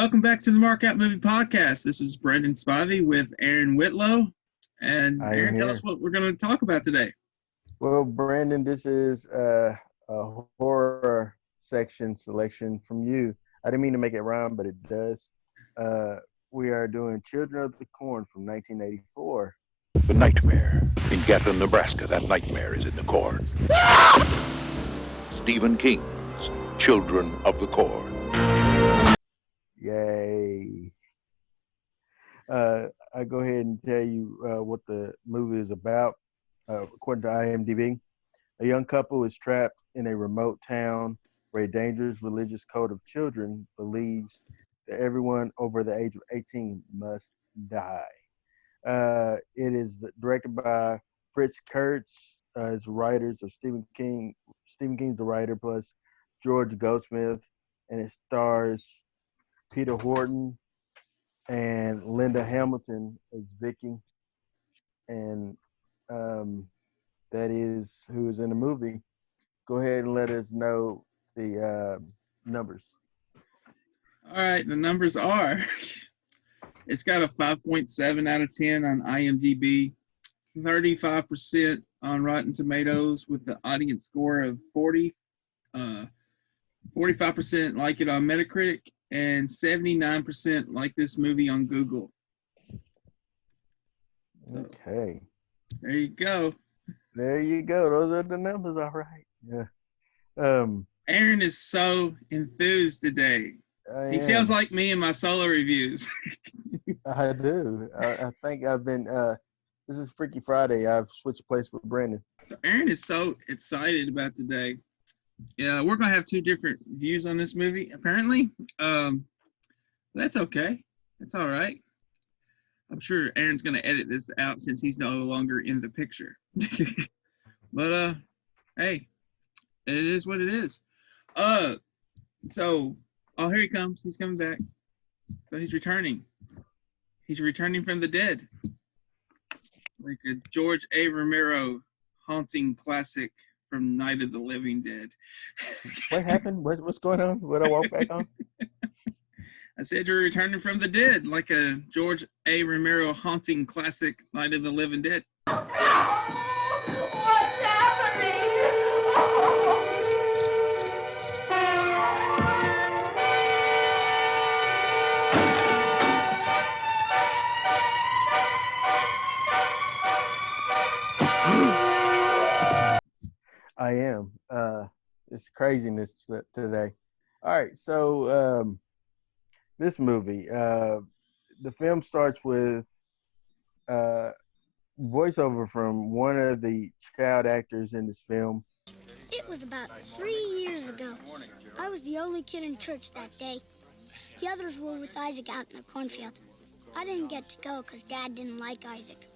Welcome back to the Markout Movie Podcast. This is Brendan Spivey with Aaron Whitlow. And I am Aaron, tell us here. what we're going to talk about today. Well, Brandon, this is a horror section selection from you. I didn't mean to make it rhyme, but it does. Uh, we are doing Children of the Corn from 1984. The nightmare. In Gatlin, Nebraska, that nightmare is in the corn. Stephen King's Children of the Corn. Yay. I go ahead and tell you what the movie is about. According to IMDb, a young couple is trapped in a remote town where a dangerous religious cult of children believes that everyone over the age of 18 must die. It is directed by Fritz Kurtz. It's writers of Stephen King. Stephen King's the writer, plus George Goldsmith, and it stars Peter Horton and Linda Hamilton as Vicky, and that is who is in the movie. Go ahead and let us know the numbers. All right, the numbers are it's got a 5.7 out of 10 on IMDb, 35% on Rotten Tomatoes with the audience score of 40, 45% like it on Metacritic, and 79% like this movie on Google. So, Okay. there you go. There you go. Those are the numbers, all right. Yeah. Aaron is so enthused today. He sounds like me in my solo reviews. I do. I think I've been. This is Freaky Friday. I've switched place with Brandon. So Aaron is so excited about today. Yeah, we're gonna have two different views on this movie, apparently. That's okay. That's all right. I'm sure Aaron's gonna edit this out since he's no longer in the picture. But hey, it is what it is. So here he comes. He's coming back. So he's returning. He's returning from the dead, like a George A. Romero haunting classic from Night of the Living Dead. What happened? What's going on? What I walk back on? I said you're returning from the dead, like a George A. Romero haunting classic, Night of the Living Dead. What's happening? I am. It's craziness today. All right, so this movie, the film starts with voiceover from one of the child actors in this film. It was about 3 years ago. I was the only kid in church that day. The others were with Isaac out in the cornfield. I didn't get to go because Dad didn't like Isaac.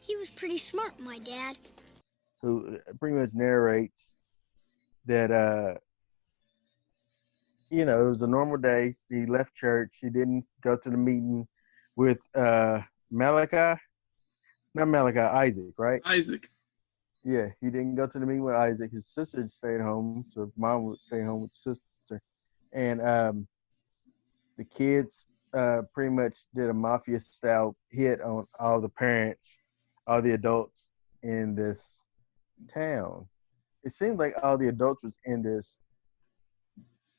He was pretty smart, my dad. Who pretty much narrates that it was a normal day. He left church. He didn't go to the meeting with Isaac, right? Isaac. Yeah, he didn't go to the meeting with Isaac. His sister stayed home, so his mom would stay home with the sister. And the kids pretty much did a mafia-style hit on all the parents, all the adults in this town. It seems like all the adults was in this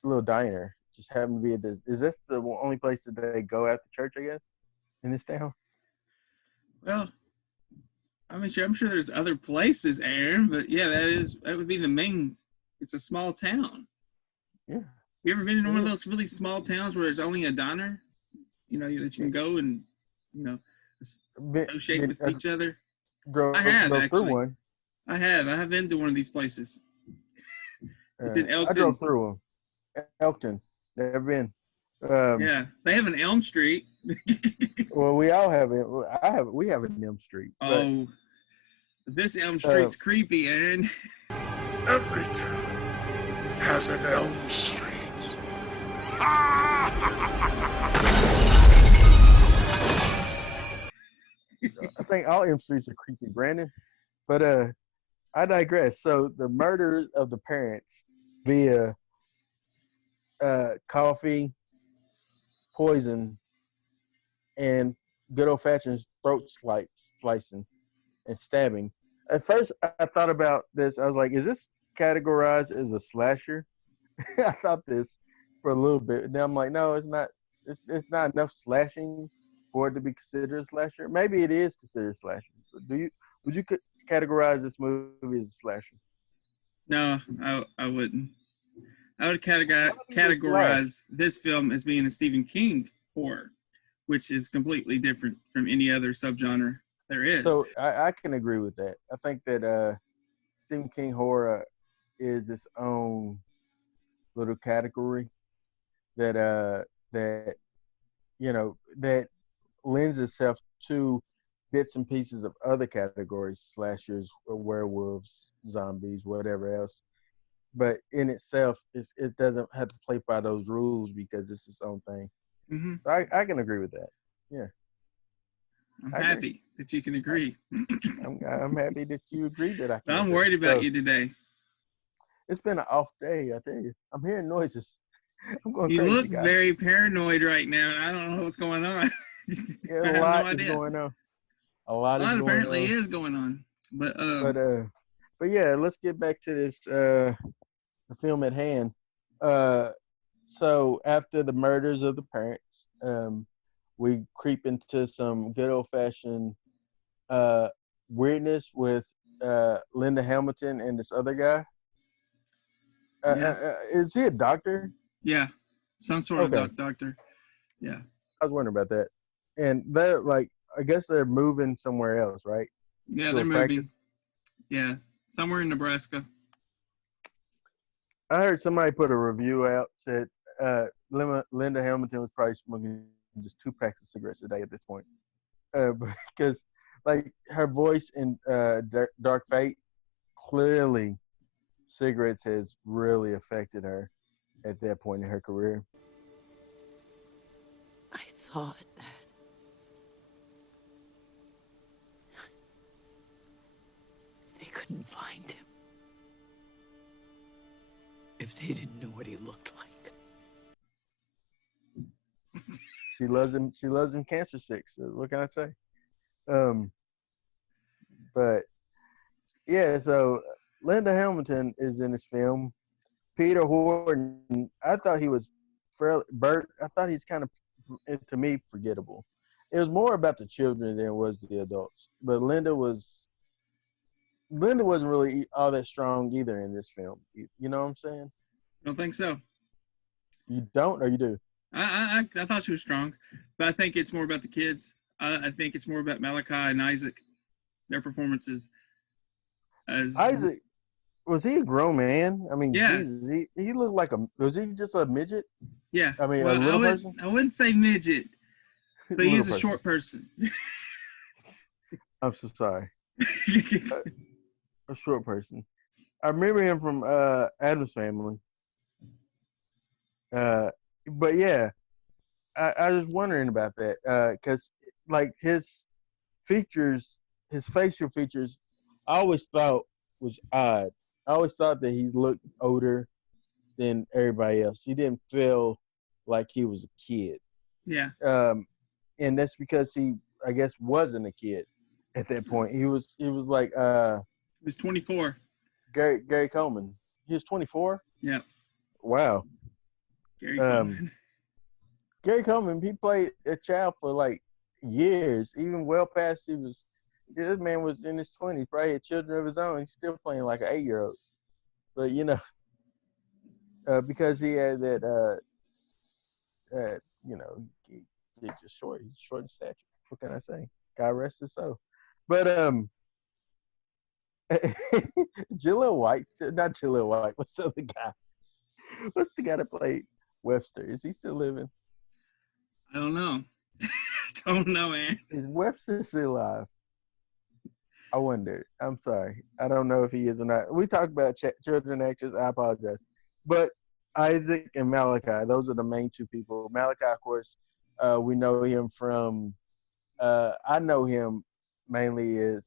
little diner. Just happened to be at this. Is this the only place that they go after church, I guess, in this town? Well, I'm sure there's other places, Aaron, but yeah, that would be the main. It's a small town. Yeah. You ever been in one of those really small towns where there's only a diner? That you can go and associate with each other. I have actually. Through one. I have been to one of these places. It's in Elkton. I drove through them. Elkton. Never been. Yeah, they have an Elm Street. Well, we all have it. We have an Elm Street. Oh, this Elm Street's creepy, Aaron. Every town has an Elm Street. I think all Elm Streets are creepy, Brandon. But I digress. So the murders of the parents via coffee poison, and good old fashioned slicing and stabbing. At first, I thought about this. I was like, "Is this categorized as a slasher?" I thought this for a little bit. Now I'm like, "No, it's not. It's not enough slashing for it to be considered a slasher. Maybe it is considered a slasher. But would you categorize this movie as a slasher? No, I wouldn't. I would Why do you slash? categorize this film as being a Stephen King horror, which is completely different from any other subgenre there is. So I can agree with that. I think that Stephen King horror is its own little category that that that lends itself to bits and pieces of other categories, slashers, or werewolves, zombies, whatever else. But in itself, it doesn't have to play by those rules because it's its own thing. Hmm. So I can agree with that. Yeah, I'm I agree. happy that you can agree. I'm happy that you agree that I But can I'm agree. worried about So you today. it's been an off day, I tell you. I'm hearing noises. I'm going You look crazy, guys. very paranoid right now, and I don't know what's going on. Yeah, I a have no lot is idea. going on. A A lot is lot going apparently on. is going on. But But yeah, let's get back to this the film at hand. Uh, so after the murders of the parents, we creep into some good old fashioned uh weirdness with Linda Hamilton and this other guy. yeah, Is he a doctor? yeah, some sort of Okay, doctor. Yeah, I was wondering about that. And they're like, I guess they're moving somewhere else, right? yeah, To they're a moving. practice. Yeah, somewhere in Nebraska. I heard somebody put a review out said Linda Hamilton was probably smoking just 2 packs of cigarettes a day at this point, because like her voice in Dark Fate, clearly cigarettes has really affected her at that point in her career. I thought that they couldn't find him if they didn't know what he looked like. She loves him. She loves him. Cancer sick. So what can I say? Um, but yeah. So Linda Hamilton is in this film. Peter Horton. I thought he was fairly Bert. I thought he's kind of to me forgettable. It was more about the children than it was the adults. But Linda wasn't really all that strong either in this film. You know what I'm saying? I don't think so. You don't or you do? I thought she was strong, but I think it's more about the kids. I think it's more about Malachi and Isaac, their performances. As Isaac, was he a grown man? I mean, yeah, Jesus, he looked like was he just a midget? yeah. I mean, a Well, little person? I wouldn't say midget, but he Little is a person. short person. I'm so sorry. A short person. I remember him from Adam's Family. Uh, but yeah, I was wondering about that because like features, his facial features, I always thought was odd. I always thought that he looked older than everybody else. He didn't feel like he was a kid, Yeah, and that's because he, I guess, wasn't a kid at that point. He was like he was 24. Gary Coleman. He was 24. Yeah, Wow. Gary Um, Coleman. Gary Coleman, he played a child for like years, even well past he was. This man was in his 20s, probably had children of his own. He's still playing like an 8-year-old. But because he had you know, he's just short. He's short in stature. What can I say? God rest his soul. But Jaleel White, not Jaleel White. What's the other guy? What's the guy that played Webster? Is he still living? I don't know. Don't know, man. Is Webster still alive? I wonder. I'm sorry. I don't know if he is or not. We talked about children actors. I apologize. But Isaac and Malachi, those are the main 2 people. Malachi, of course, we know him from. I know him mainly as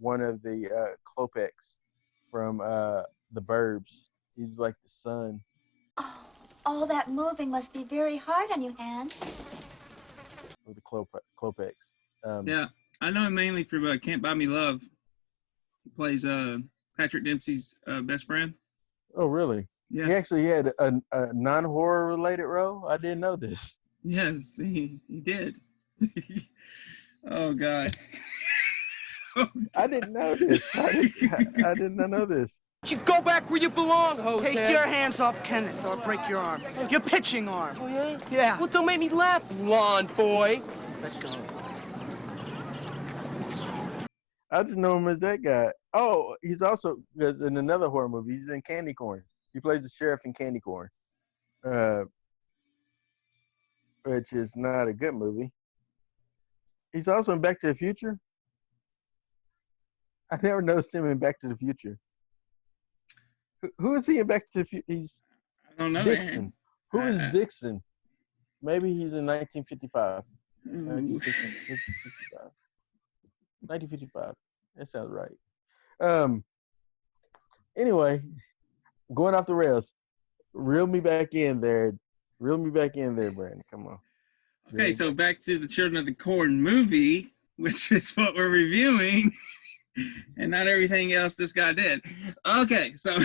one of the Klopeks from the Burbs. He's like the son. Oh, All that moving must be very hard on you, Hans. With the Klopex. Yeah, I know him mainly for Can't Buy Me Love. He plays Patrick Dempsey's best friend. Oh, really? Yeah. He actually had a non-horror related role. I didn't know this. Yes, he did. Oh God. I didn't know this. I did not know this. You go back where you belong, Jose. Take your hands off Kenneth or I'll break your arm. Your pitching arm. Oh, yeah? Yeah. Well, don't make me laugh, blonde boy. Let go. I just know him as that guy. Oh, he's also in another horror movie. He's in Candy Corn. He plays the sheriff in Candy Corn, which is not a good movie. He's also in Back to the Future. I never noticed him in Back to the Future. Who is he in Back to the Future? He's I don't know. Dixon. Who is Dixon? Maybe he's in 1955. 1955. 1955. That sounds right. Anyway, going off the rails. Reel me back in there. Brandon. Come on. Okay, so back to the Children of the Corn movie, which is what we're reviewing, and not everything else this guy did. Okay, so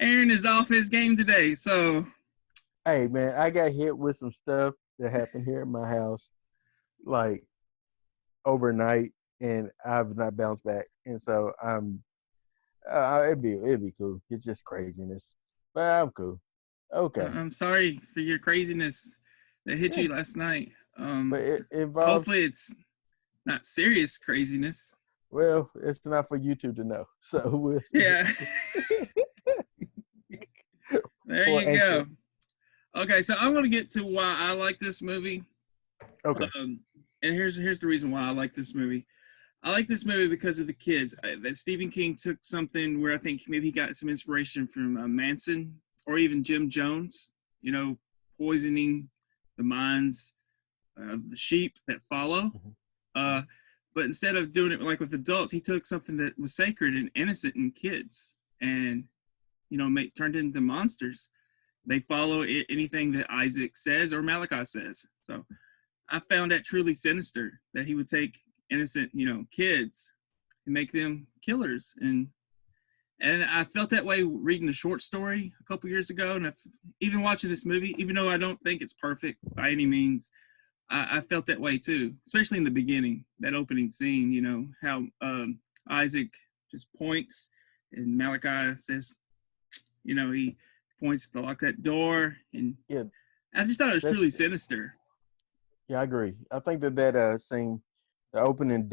Aaron is off his game today, so. Hey, man, I got hit with some stuff that happened here at my house, like, overnight, and I've not bounced back. And so it'd be cool. It's just craziness, but I'm cool. Okay. I'm sorry for your craziness that hit you last night. But it involves. Hopefully, it's not serious craziness. Well, it's not for YouTube to know. So yeah. There you go. Okay, so I want to get to why I like this movie. Okay. And here's the reason why I like this movie. I like this movie because of the kids. That Stephen King took something where I think maybe he got some inspiration from Manson or even Jim Jones. You know, poisoning the minds of the sheep that follow. But instead of doing it like with adults, he took something that was sacred and innocent in kids, and turned into monsters. They follow anything that Isaac says or Malachi says. So I found that truly sinister, that he would take innocent, kids and make them killers. And I felt that way reading the short story a couple years ago. And even watching this movie, even though I don't think it's perfect by any means, I felt that way too, especially in the beginning, that opening scene, how Isaac just points and Malachi says, he points to lock that door. And I just thought it was truly sinister. Yeah, I agree. I think that scene, the opening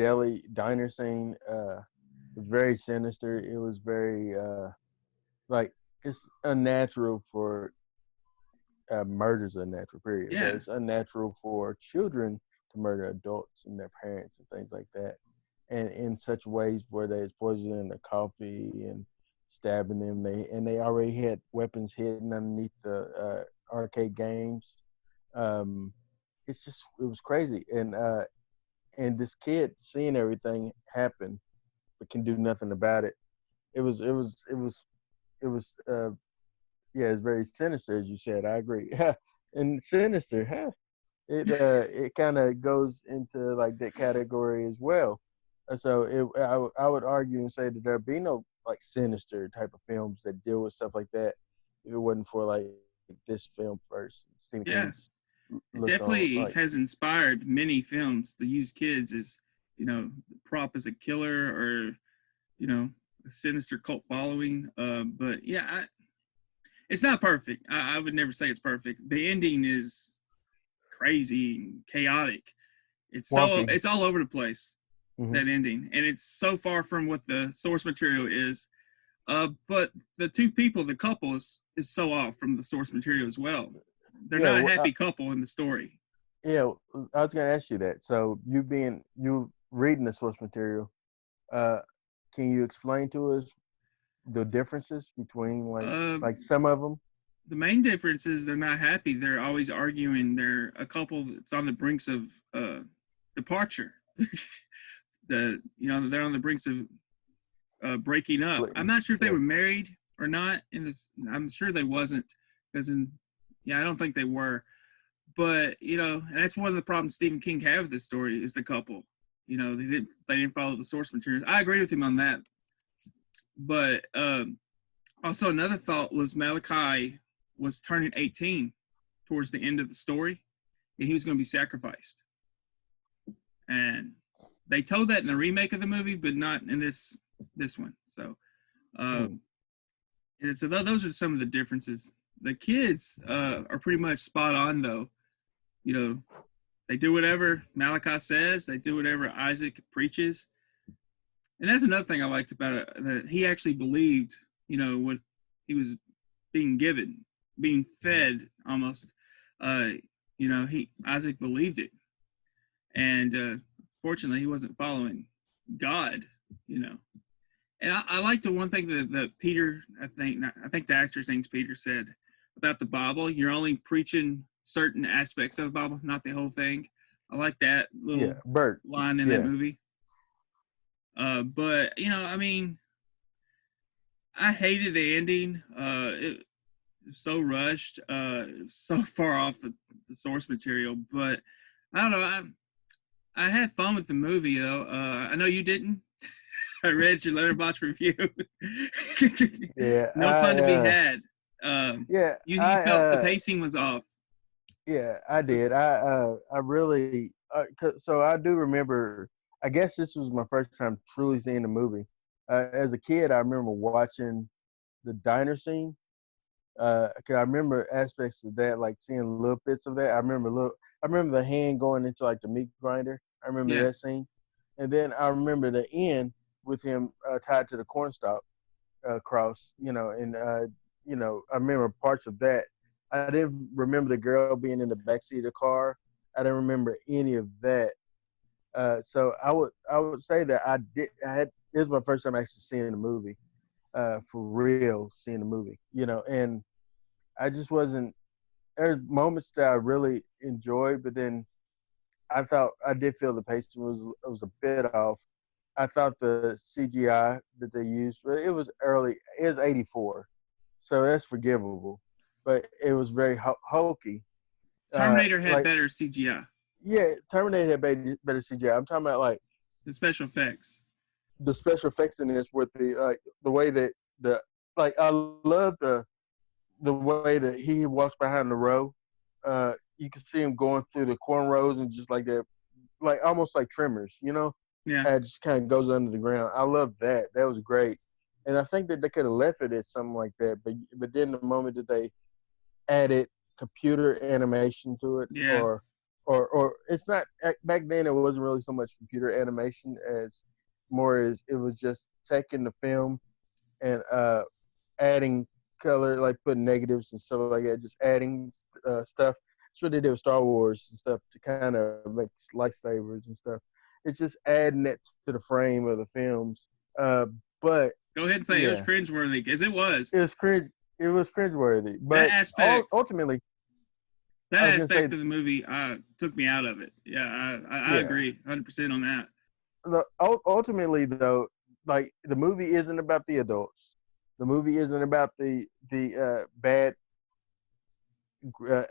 diner scene, was very sinister. It was very, it's unnatural for murder's unnatural, period. Yeah. But it's unnatural for children to murder adults and their parents and things like that. And in such ways where there's poisoning the coffee and stabbing them. They already had weapons hidden underneath the arcade games. It was crazy. And this kid seeing everything happen but can do nothing about it. It's very sinister, as you said. I agree. And sinister, huh? It kind of goes into like that category as well. So I would argue and say that there'd be no like sinister type of films that deal with stuff like that if it wasn't for like this film first. Stephen King's it definitely has inspired many films to use kids as the prop as a killer or a sinister cult following. But yeah, it's not perfect. I would never say it's perfect. The ending is crazy and chaotic. It's all over the place. That ending, and it's so far from what the source material is. But the two people, the couple, is so off from the source material as well. They're not a happy couple in the story. Yeah, I was going to ask you that. So you reading the source material, can you explain to us the differences between like some of them? The main difference is they're not happy. They're always arguing. They're a couple that's on the brinks of departure. They're on the brinks of breaking up. I'm not sure if they were married or not in this. I'm sure they wasn't, because I don't think they were. But that's one of the problems Stephen King had with this story is the couple. They didn't follow the source material. I agree with him on that. But also another thought was Malachi was turning 18 towards the end of the story, and he was going to be sacrificed. And they told that in the remake of the movie, but not in this one. So, and so those are some of the differences. The kids are pretty much spot on, though. They do whatever Malachi says. They do whatever Isaac preaches. And that's another thing I liked about it, that he actually believed, what he was being given, being fed almost. Isaac believed it. And fortunately, he wasn't following God, And I like the one thing that Peter, I think the actor's name's Peter, said about the Bible. You're only preaching certain aspects of the Bible, not the whole thing. I like that little line in that movie. But I hated the ending. It was so rushed, so far off the source material. But I don't know. I had fun with the movie, though. I know you didn't. I read your Letterboxd review. No fun to be had. You felt the pacing was off. Yeah, I did. I really so I do remember. I guess this was my first time truly seeing the movie. As a kid, I remember watching the diner scene. 'Cause I remember aspects of that, like seeing little bits of that. I remember the hand going into like the meat grinder. I remember that scene, and then I remember the end with him tied to the cornstalk cross. And I remember parts of that. I didn't remember the girl being in the backseat of the car. I didn't remember any of that. So I would say that this was my first time actually seeing the movie, for real, seeing the movie, and I just wasn't, there's moments that I really enjoyed, but then I did feel the pacing was a bit off. I thought the CGI that they used, but it was early, it was 84, so that's forgivable, but it was very hokey. Terminator had better CGI. Yeah, Terminator had better CGI. I'm talking about like the special effects. The special effects in this with the way that I love the way that he walks behind the row. You can see him going through the cornrows and just like that, like almost like trimmers, Yeah. It just kind of goes under the ground. I love that. That was great. And I think that they could have left it at something like that, but then the moment that they added computer animation to it, or it's not, back then it wasn't really so much computer animation as more as it was just taking the film and adding color, like putting negatives and stuff like that, just adding stuff. That's what they did with Star Wars and stuff to kind of make lightsabers and stuff. It's just adding that to the frame of the films. But go ahead and say it was cringeworthy, because it was. It was cringe. It was cringeworthy. But that aspect, ultimately, that aspect of the movie took me out of it. Yeah, I agree 100% on that. Ultimately, though, like the movie isn't about the adults. The movie isn't about the bad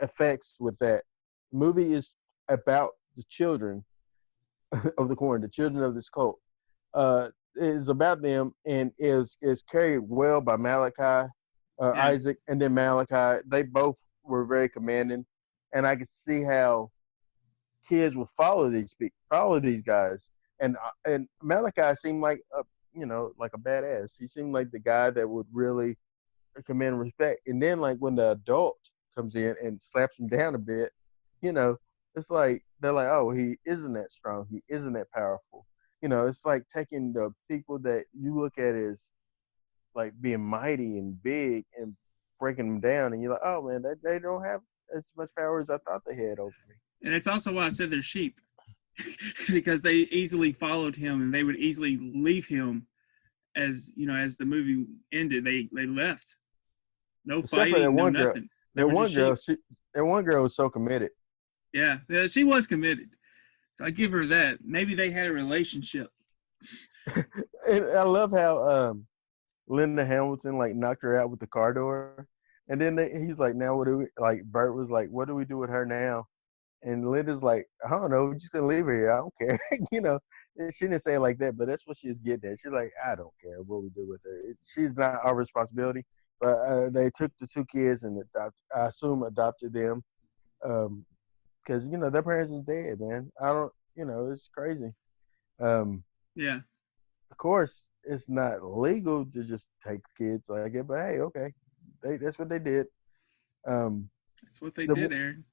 effects with that. The movie is about the children of the corn, the children of this cult. Is about them and is carried well by Malachi, Isaac, and then Malachi. They both were very commanding, and I could see how kids would follow these guys. And Malachi seemed like like a badass. He seemed like the guy that would really command respect. And then like when the adult comes in and slaps him down a bit, it's like they're like, oh, he isn't that strong. He isn't that powerful. It's like taking the people that you look at as like being mighty and big and breaking them down, and you're like, oh man, they don't have as much power as I thought they had over me. And it's also why I said they're sheep, because they easily followed him and they would easily leave him. As as the movie ended, they left. No Except fighting, no one nothing. That one girl was so committed. Yeah, she was committed. So I give her that. Maybe they had a relationship. And I love how Linda Hamilton like knocked her out with the car door, and then he's like, now what do we like? Bert was like, what do we do with her now? And Linda's like, I don't know, we're just gonna leave her here. I don't care, you know. And she didn't say it like that, but that's what she's getting at. She's like, I don't care what we do with her. She's not our responsibility. But they took the two kids and I assume adopted them, because you know their parents is dead, man. I don't, you know, it's crazy. Um, Yeah, of course, it's not legal to just take kids like it, but hey, okay, that's what they did. Um, that's what they the did, Aaron.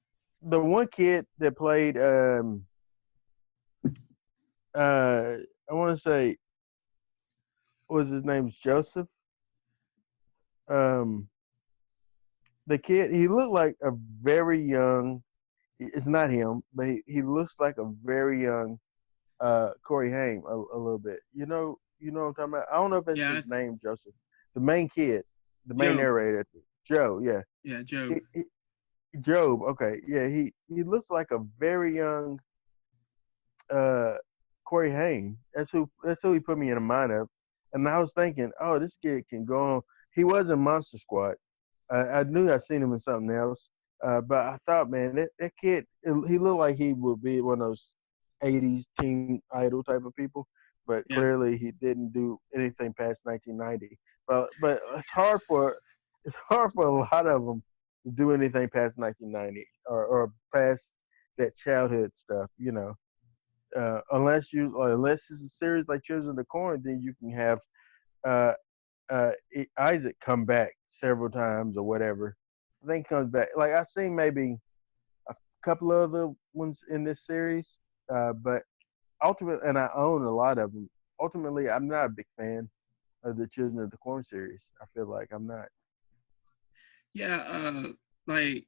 the one kid that played uh I want to say what was his name, Joseph. Um, the kid, he looked like a very young. It's not him, but he looks like a very young Corey Haim a little bit. You know what I'm talking about. I don't know if that's Yeah, his name, Joseph. The main kid, the main Job. narrator, Joe. Yeah, Yeah, Job. he, Job. Okay, yeah, he looks like a very young uh Corey Haim. That's who he put me in the mind of. And I was thinking, oh, this kid can go on. He was in Monster Squad. I knew I'd seen him in something else, but I thought, man, that kid, he looked like he would be one of those '80s teen idol type of people. But Yeah, clearly, he didn't do anything past 1990. But it's hard for a lot of them to do anything past 1990 or past that childhood stuff. You know, unless it's a series like Children of the Corn, then you can have uh, Isaac come back several times or whatever. I think he comes back. Like I've seen maybe a couple of other ones in this series, but ultimately, and I own a lot of them. Ultimately, I'm not a big fan of the Children of the Corn series. I feel like I'm not. yeah. Like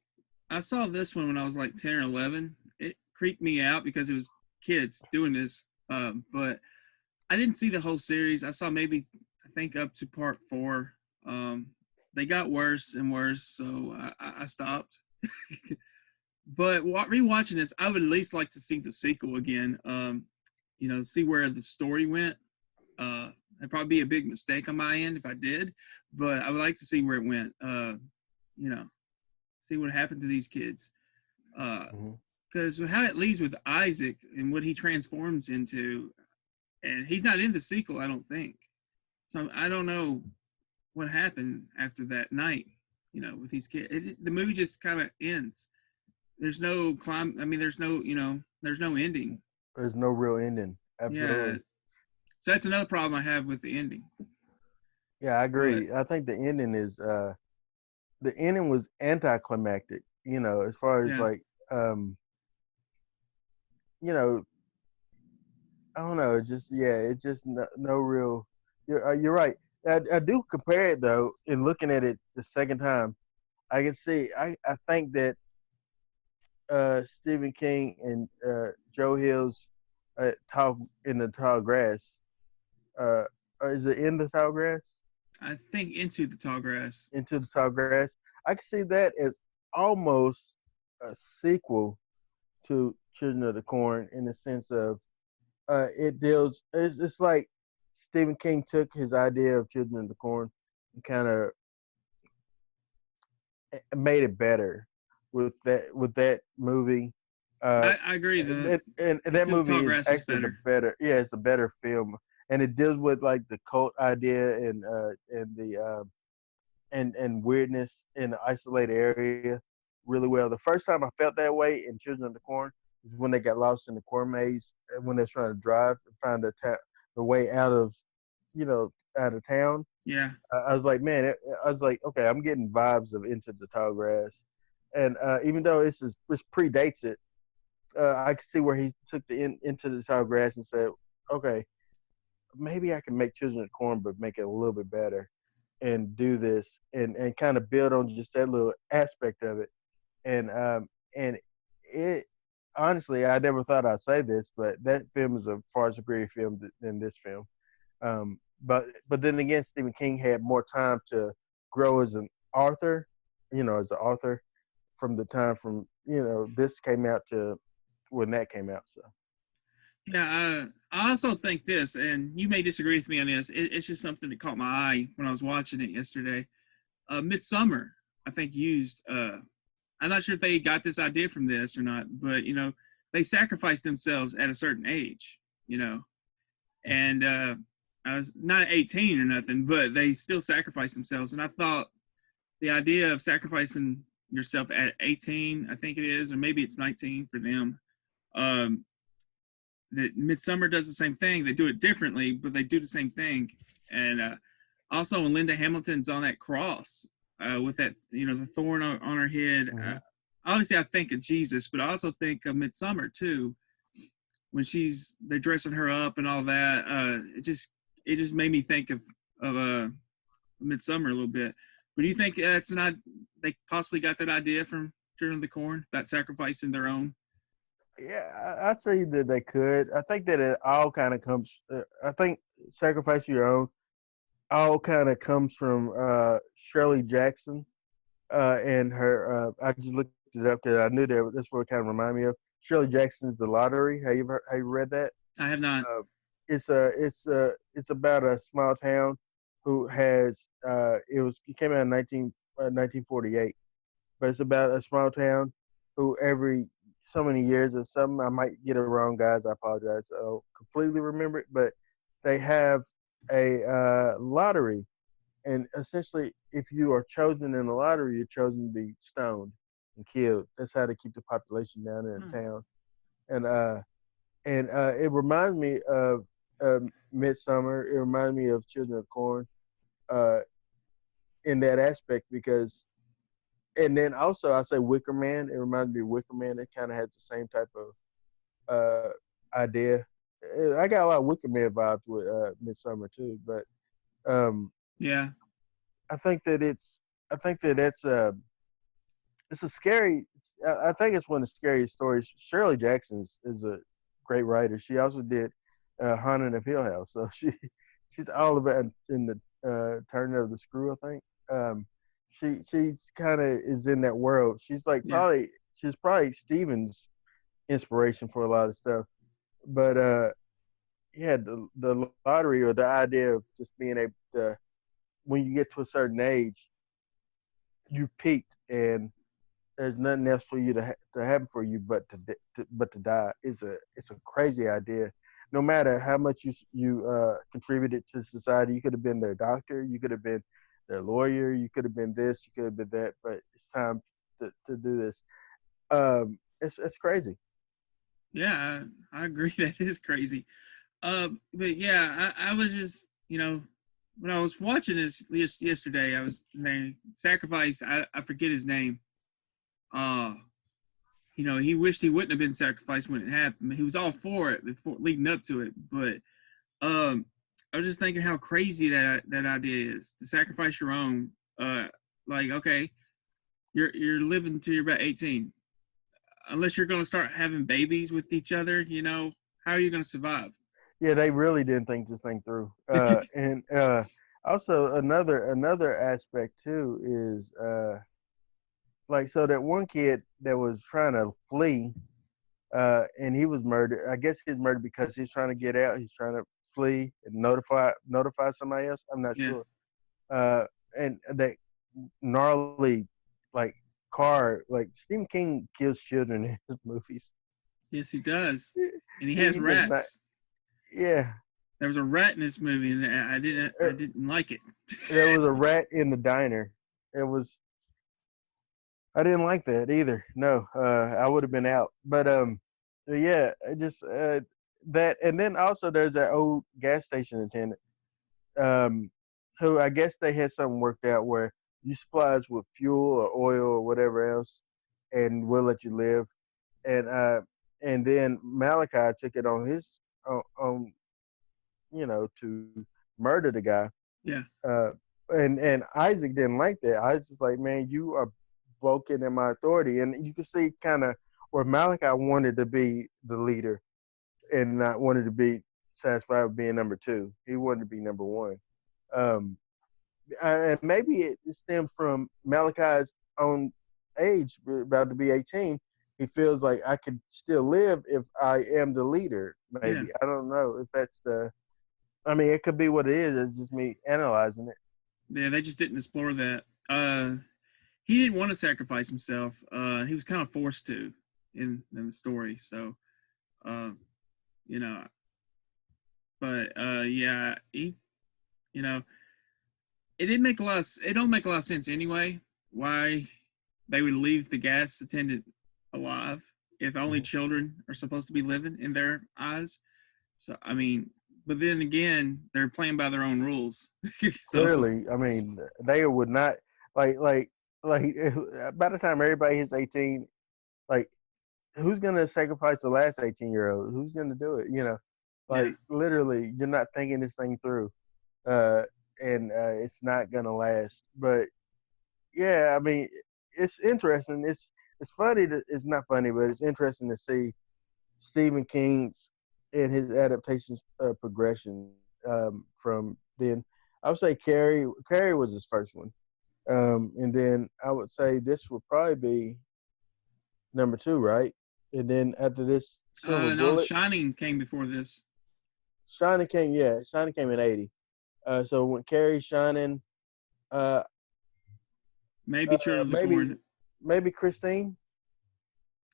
I saw this one when I was like 10 or 11. It creeped me out because it was kids doing this. But I didn't see the whole series. I saw maybe I think up to part 4. Um, they got worse and worse, so I stopped. But rewatching this, I would at least like to see the sequel again. See where the story went. It'd probably be a big mistake on my end if I did, but I would like to see where it went. You know, see what happened to these kids. Hmm. Because how it leaves with Isaac and what he transforms into, and he's not in the sequel, I don't think. So I don't know what happened after that night. With these kids, the movie just kind of ends. There's no climb. I mean, there's no ending. There's no real ending. Yeah. Absolutely. So that's another problem I have with the ending. Yeah, I But agree. I think the ending was anticlimactic. You know, as far as yeah, like you know, I don't know. It just no real. You're right. I do compare it though. In looking at it the second time, I can see. I think that Stephen King and Joe Hill's talk in the tall grass. Uh, is it in the tall grass? I think Into the Tall Grass. Into the tall grass. I can see that as almost a sequel to Children of the Corn in the sense of it deals. It's like Stephen King took his idea of Children of the Corn and kind of made it better with that movie. Uh, I agree. The and that Into the Tall movie is Grass is actually the better. better. Yeah, it's a better film, and it deals with like the cult idea and the and weirdness in the isolated area really well. The first time I felt that way in Children of the Corn is when they got lost in the corn maze when they're trying to drive and find the way out of out of town. Yeah, I was like, man, I was like, okay, I'm getting vibes of Into the Tall Grass, and even though this predates it, I can see where he took Into the Tall Grass and said, okay, maybe I can make Children of the Corn, but make it a little bit better, and do this, and kind of build on just that little aspect of it, and it honestly, I never thought I'd say this, but that film is a far superior film than this film. But then again, Stephen King had more time to grow as an author, as an author from the time from this came out to when that came out. So Yeah, I also think this, and you may disagree with me on this. It's just something that caught my eye when I was watching it yesterday. Midsummer, I think used. I'm not sure if they got this idea from this or not, but they sacrificed themselves at a certain age. You know, and I was not 18 or nothing, but they still sacrificed themselves. And I thought the idea of sacrificing yourself at 18, I think it is, or maybe it's 19 for them. Um, that Midsummer does the same thing. They do it differently, but they do the same thing. And also, when Linda Hamilton's on that cross with that, the thorn on her head. Mm-hmm. Obviously, I think of Jesus, but I also think of Midsummer too. When they're dressing her up and all that, it just made me think of Midsummer a little bit. But do you think they possibly got that idea from Children of the Corn about sacrificing their own? Yeah, I'd say that they could. I think that it all kind of comes. I think sacrifice your own all kind of comes from Shirley Jackson and her. I just looked it up because I knew that that's what it kind of reminded me of. Shirley Jackson's The Lottery. Have you read that? I have not. It's about a small town who has it came out in 1948, but it's about a small town who every so many years or something. I might get it wrong, guys. I apologize. I don't completely remember it, but they have a lottery, and essentially, if you are chosen in the lottery, you're chosen to be stoned and killed. That's how they keep the population down in the town. And it reminds me of Midsummer. It reminds me of Children of Corn uh, in that aspect because and then also I say Wicker Man. It reminds me of Wicker Man. It kind of has the same type of idea. I got a lot of Wicker Man vibes with Midsummer too, but um, Yeah. I think that I think that it's a scary. I think it's one of the scariest stories. Shirley Jackson is a great writer. She also did Haunting of Hill House, so she's all about in the turning of the screw. I think she's kind of is in that world. Yeah. She's probably Steven's inspiration for a lot of stuff. But yeah, the lottery or the idea of just being able to when you get to a certain age, you peaked and there's nothing else for you to happen for you but to die. It's a crazy idea. No matter how much you contributed to society, you could have been their doctor, you could have been their lawyer, you could have been this, you could have been that, but it's time to do this. It's crazy. Yeah, I agree. That is crazy. But yeah, I was just, when I was watching this yesterday, they sacrificed. I forget his name. Uh, he wished he wouldn't have been sacrificed when it happened. He was all for it before leading up to it, but um, I was just thinking how crazy that idea is to sacrifice your own. Like okay, you're living till you're about 18. Unless you're going to start having babies with each other, how are you going to survive? Yeah, they really didn't think this thing through. And also another aspect too is like so that one kid that was trying to flee and he was murdered. I guess he was murdered because he's trying to get out. He's trying to flee and notify somebody else. I'm not Yeah. sure. Uh, and that gnarly like car, like Stephen King kills children in his movies. Yes, he does, and he has He does not. rats. Yeah, There was a rat in this movie, and I didn't uh, I didn't like it. there was a rat in the diner. It was. I didn't like that either. No, I would have been out. But yeah, I just that, and then also there's that old gas station attendant um, who I guess they had something worked out where you supply us with fuel or oil or whatever else, and we'll let you live. And then Malachi took it on his on to murder the guy. Yeah, Uh, and Isaac didn't like that. Isaac's like, man, you are broken in my authority, and you can see kind of where Malachi wanted to be the leader and not wanted to be satisfied with being number two. He wanted to be number one. Um, and maybe it stemmed from Malachi's own age, about to be 18. he feels like I could still live if I am the leader. Yeah. Maybe I don't know if that's the. I mean, it could be what it is. It's just me analyzing it. Yeah, they just didn't explore that. He didn't want to sacrifice himself. He was kind of forced to in the story. So, uh, you know, but yeah, you know, it didn't make a lot. It don't make a lot of sense anyway. Why they would leave the gas attendant alive if only children are supposed to be living in their eyes? So I mean, but then again, they're playing by their own rules. So Clearly, I mean, they would not like like like by the time everybody hits 18, like who's gonna sacrifice the last 18-year-old? Who's gonna do it? yeah, Like literally, you're not thinking this thing through, uh, and it's not gonna last. But yeah, I mean, it's interesting. It's funny. It's not funny, but it's interesting to see Stephen King's and his adaptations progression from then. I would say Carrie. Carrie was his first one, and then I would say this would probably be number two, right? And then after this, Silver no, Bullet, Shining came before this. Shining came. Yeah, Shining came in '80. So when Carrie, Shining, uh, Maybe Children of the maybe Corn. Christine.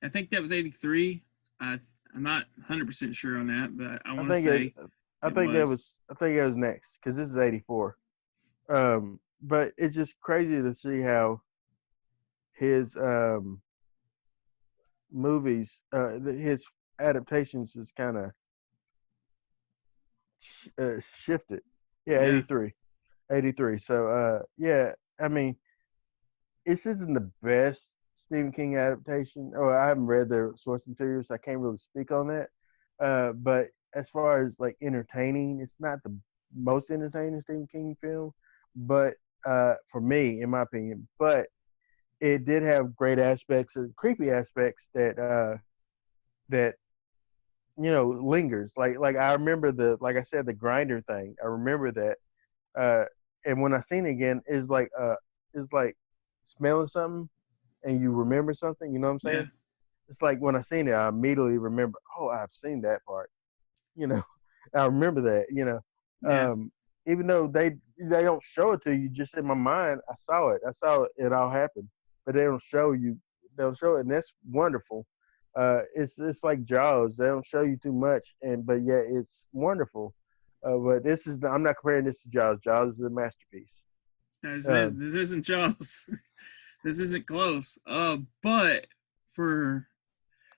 I think that was '83. I'm not 100% sure on that, but I I want to think it. say I it think that was. was. I think it was next because this is '84. But it's just crazy to see how his movies, his adaptations, is kind of shifted. Yeah, Yeah. 83, 83. So yeah, I mean, this isn't the best Stephen King adaptation. Oh, I haven't read the source material, so I can't really speak on that. But as far as like entertaining, it's not the most entertaining Stephen King film, but for me, in my opinion, but it did have great aspects and creepy aspects that lingers. Like I remember like I said, the grinder thing. I remember that, uh, and when I seen it again, it's like smelling something and you remember something. You know what I'm Yeah. saying? It's like when I seen it, I immediately remember. Oh, I've seen that part. You know, I remember that. Yeah. Even though they don't show it to you, just in my mind, I saw it. I saw it all happen, but they don't show you. They don't show it, and that's wonderful. It's like Jaws. They don't show you too much, but yet it's wonderful. But I'm not comparing this to Jaws. Jaws is a masterpiece. This isn't Jaws. This isn't close. But for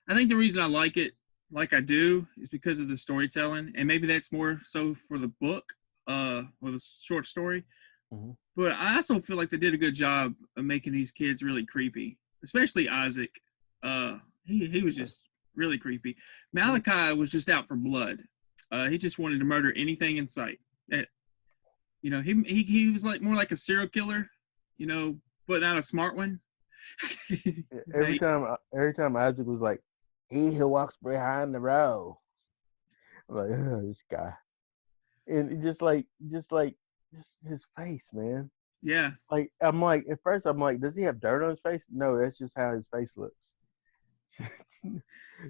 I think the reason I like it like I do is because of the storytelling, and maybe that's more so for the book, or the short story. Mhm. But I also feel like they did a good job of making these kids really creepy, especially Isaac. He was just really creepy. Malachi was just out for blood. He just wanted to murder anything in sight. That he was like more like a serial killer, but not a smart one. Every Hey, time, every time Isaac was like, "He who walks behind the row," I'm like, oh, this guy, and just his face, man. yeah, Like I'm like at first I'm like, does he have dirt on his face? No, that's just how his face looks.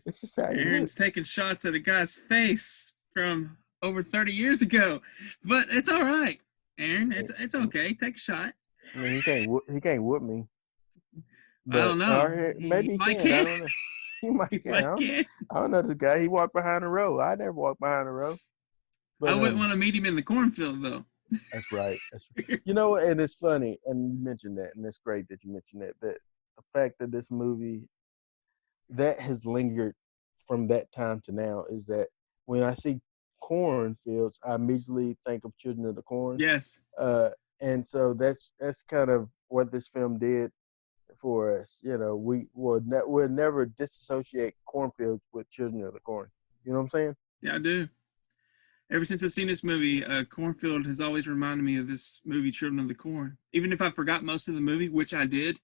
It's just how he Aaron's looks. taking shots at a guy's face from over 30 years ago, but it's all right, Aaron. I It's okay. Take a shot. mean, he can't whoop me, I but don't know. or He maybe he might can. I can. don't know. He might He can. might can. I don't know this guy. He walked behind the row. I never walked behind the row, I but wouldn't want to meet him in the cornfield though. that's right. And it's funny, and you mentioned that, and it's great that you mentioned that. That the fact that this movie that has lingered from that time to now is that when I see cornfields, I immediately think of Children of the Corn. Yes. Uh, and so that's kind of what this film did for us. We'll never disassociate cornfields with Children of the Corn. You know what I'm saying? Yeah, I do. Ever since I've seen this movie, Cornfield has always reminded me of this movie, Children of the Corn. Even if I forgot most of the movie, which I did,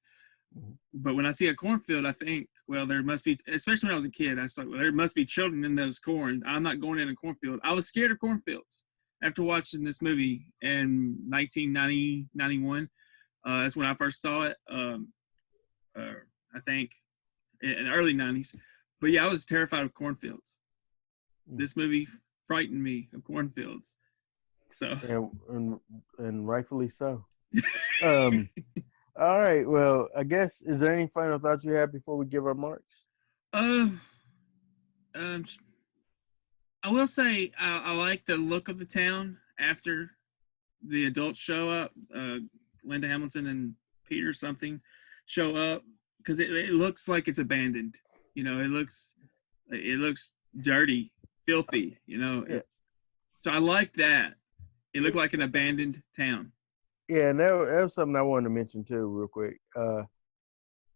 but when I see a cornfield, I think, well, there must be, especially when I was a kid, I was like, well, there must be children in those corn. I'm not going in a cornfield. I was scared of cornfields after watching this movie in 1990, 91. That's when I first saw it. I think in the early '90s. But yeah, I was terrified of cornfields. This movie frightened me of cornfields. So and rightfully so. Um, all right. Well, I guess is there any final thoughts you have before we give our marks? uh, um, I will say I like the look of the town after the adults show up. Linda Hamilton and Peter something show up because it looks like it's abandoned. You know, it looks dirty, filthy. You know, Yeah. so I like that. It looked like an abandoned town. Yeah, and that was something I wanted to mention too, real quick.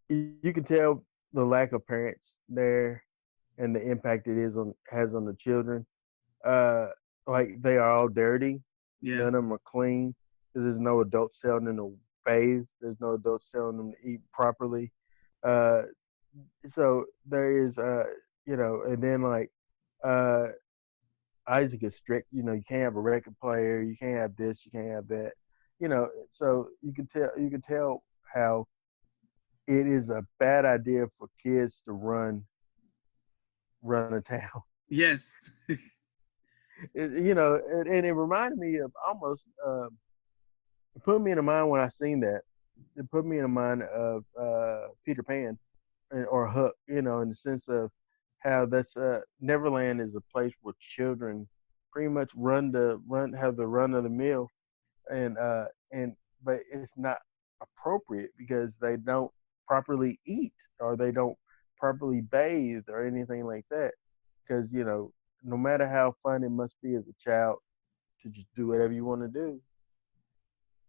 You can tell the lack of parents there and the impact it is on has on the children. Uh, like they are all dirty. Yeah. None of them are clean. 'Cause there's no adults telling them to bathe. There's no adults telling them to eat properly. Uh, so there is, and then like uh, Isaac is strict. You know, you can't have a record player. You can't have this. You can't have that. You know, so you can tell how it is a bad idea for kids to run a town. Yes. And it reminded me of almost. It put me in the mind when I seen that. It put me in the mind of Peter Pan or Hook. You know, in the sense of how that's Neverland is a place where children pretty much have the run of the mill, and but it's not appropriate because they don't properly eat or they don't properly bathe or anything like that. Because no matter how fun it must be as a child to just do whatever you want to do,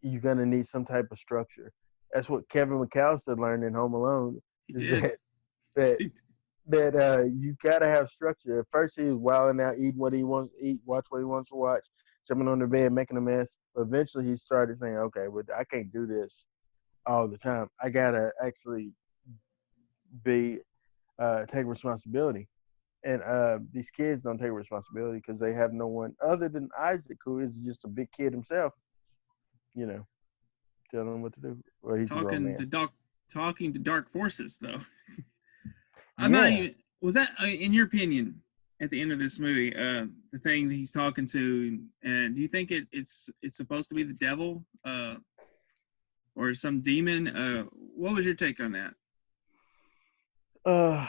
you're gonna need some type of structure. That's what Kevin McAllister learned in Home Alone. He Is did. that you gotta have structure. At first, he was wilding out, eating what he wants to eat, watch what he wants to watch, jumping on the bed, making a mess. But eventually, he started saying, "Okay, but I can't do this all the time. I gotta actually be take responsibility." And these kids don't take responsibility because they have no one other than Isaac, who is just a big kid himself. You know, telling them what to do. Well, he's a grown talking man. to dark talking to dark forces though. I'm not Yeah. even. Was that in your opinion at the end of this movie? The thing that he's talking to, and do you think it's supposed to be the devil, or some demon? What was your take on that? Uh,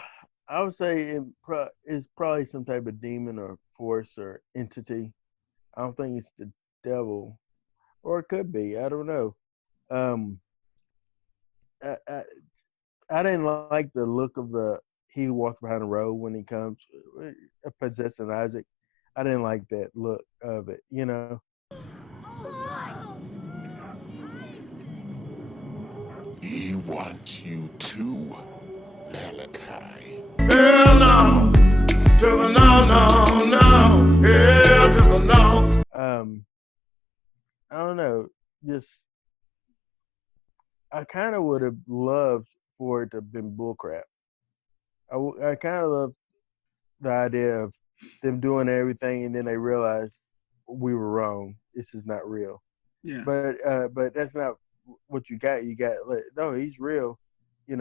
I would say it's probably some type of demon or force or entity. I don't think it's the devil, or it could be. I don't know. Um, I, I, I didn't like the look of the he who walks behind the road when he comes possessing Isaac. I didn't like that look of it. You know. He wants you too, Malachi. Hell no! To the no, no, no! Hell to the no! I don't know. Just I kind of would have loved for it to have been bullcrap. I kind of love the idea of them doing everything and then they realize we were wrong. This is not real. Yeah. But that's not what you got. You got no, he's real, and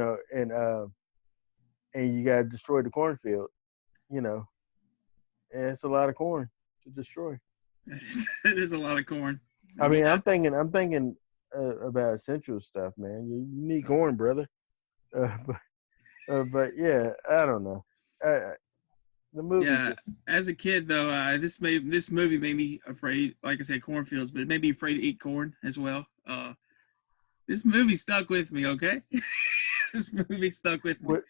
you got to destroy the cornfield, you know, and it's a lot of corn to destroy. It is a lot of corn. I mean, I'm thinking about essential stuff, man. You need corn, brother. Uh, but yeah, I don't know. The movie Yeah, just as a kid though, this movie made me afraid. Like I said, cornfields, but it made me afraid to eat corn as well. This movie stuck with me. Okay, this movie stuck with me. what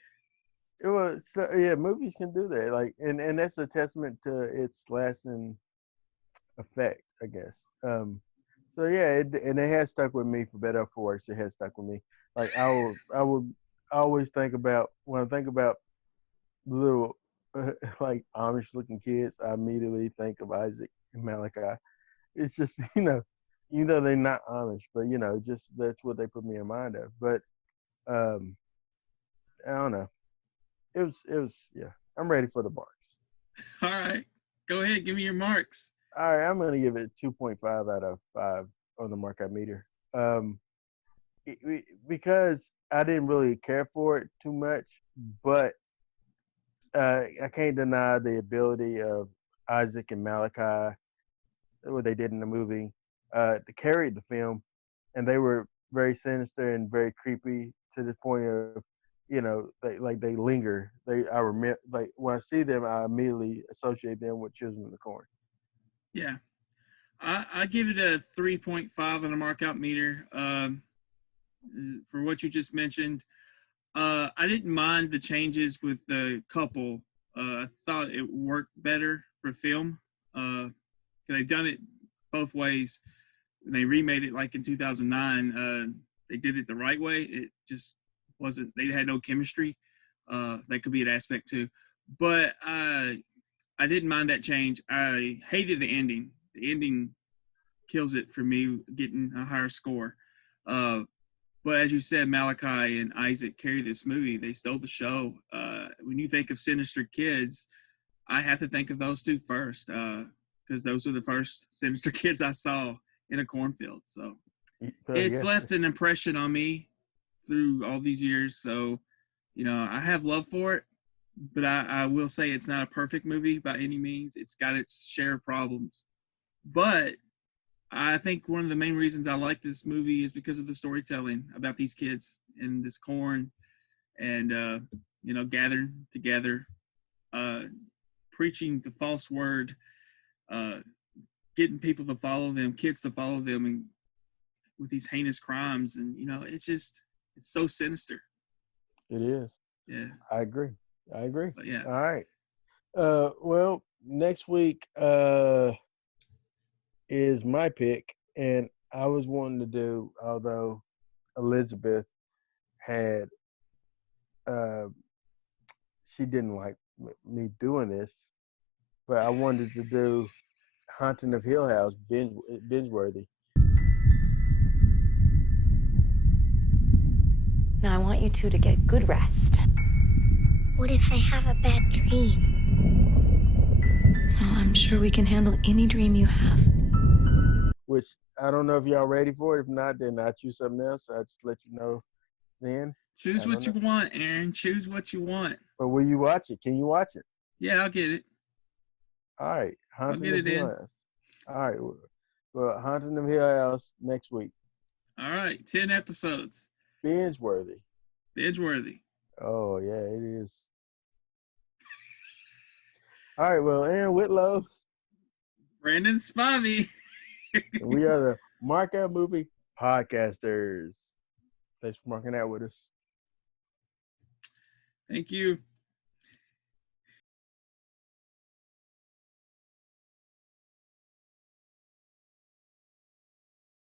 well, yeah, movies can do that. Like, and that's a testament to its lasting effect, I guess. So yeah, and it has stuck with me for better or for worse. It has stuck with me. Like I would always think about when I think about little like Amish looking kids, I immediately think of Isaac and Malachi. It's just they're not Amish, but just that's what they put me in mind of. But um, I don't know. It was yeah. I'm ready for the marks. All right, go ahead, give me your marks. All right, I'm gonna give it 2.5 out of 5 on the mark meter. Because I didn't really care for it too much, but I can't deny the ability of Isaac and Malachi, what they did in the movie, to carry the film, and they were very sinister and very creepy to the point of, they linger. I remember, like when I see them, I immediately associate them with Children of the Corn. Yeah. I give it a 3.5 on a markout meter. For what you just mentioned, I didn't mind the changes with the couple. I thought it worked better for film. They've done it both ways. When they remade it like in 2009, they did it the right way. It just wasn't. They had no chemistry. That could be an aspect too. But I didn't mind that change. I hated the ending. The ending kills it for me, getting a higher score. But as you said, Malachi and Isaac carry this movie. They stole the show. When you think of Sinister Kids, I have to think of those two first, because those were the first Sinister Kids I saw in a cornfield. So it's left an impression on me through all these years. So, I have love for it, but I will say it's not a perfect movie by any means. It's got its share of problems. But I think one of the main reasons I like this movie is because of the storytelling about these kids and this corn and, gathered together, preaching the false word, getting people to follow them, kids to follow them, and with these heinous crimes. And, it's so sinister. It is. Yeah. I agree. But yeah. All right. Well, next week is my pick, and I was wanting to do, although Elizabeth had, she didn't like me doing this, but I wanted to do Haunting of Hill House, binge worthy. Now I want you two to get good rest. What if I have a bad dream? Well, I'm sure we can handle any dream you have. Which I don't know if y'all ready for it. If not, then I'll choose something else. I'll just let you know then. Choose what you want, Aaron. Choose what you want. But will you watch it? Can you watch it? Yeah, I'll get it. All right. I'll get it in. House. All right. Well, Haunting of Hill House next week. All right. 10 episodes. Binge worthy. Binge worthy. Oh, yeah, it is. All right. Well, Aaron Whitlow. Brandon Spivey. We are the Markout Movie Podcasters. Thanks for marking out with us. Thank you.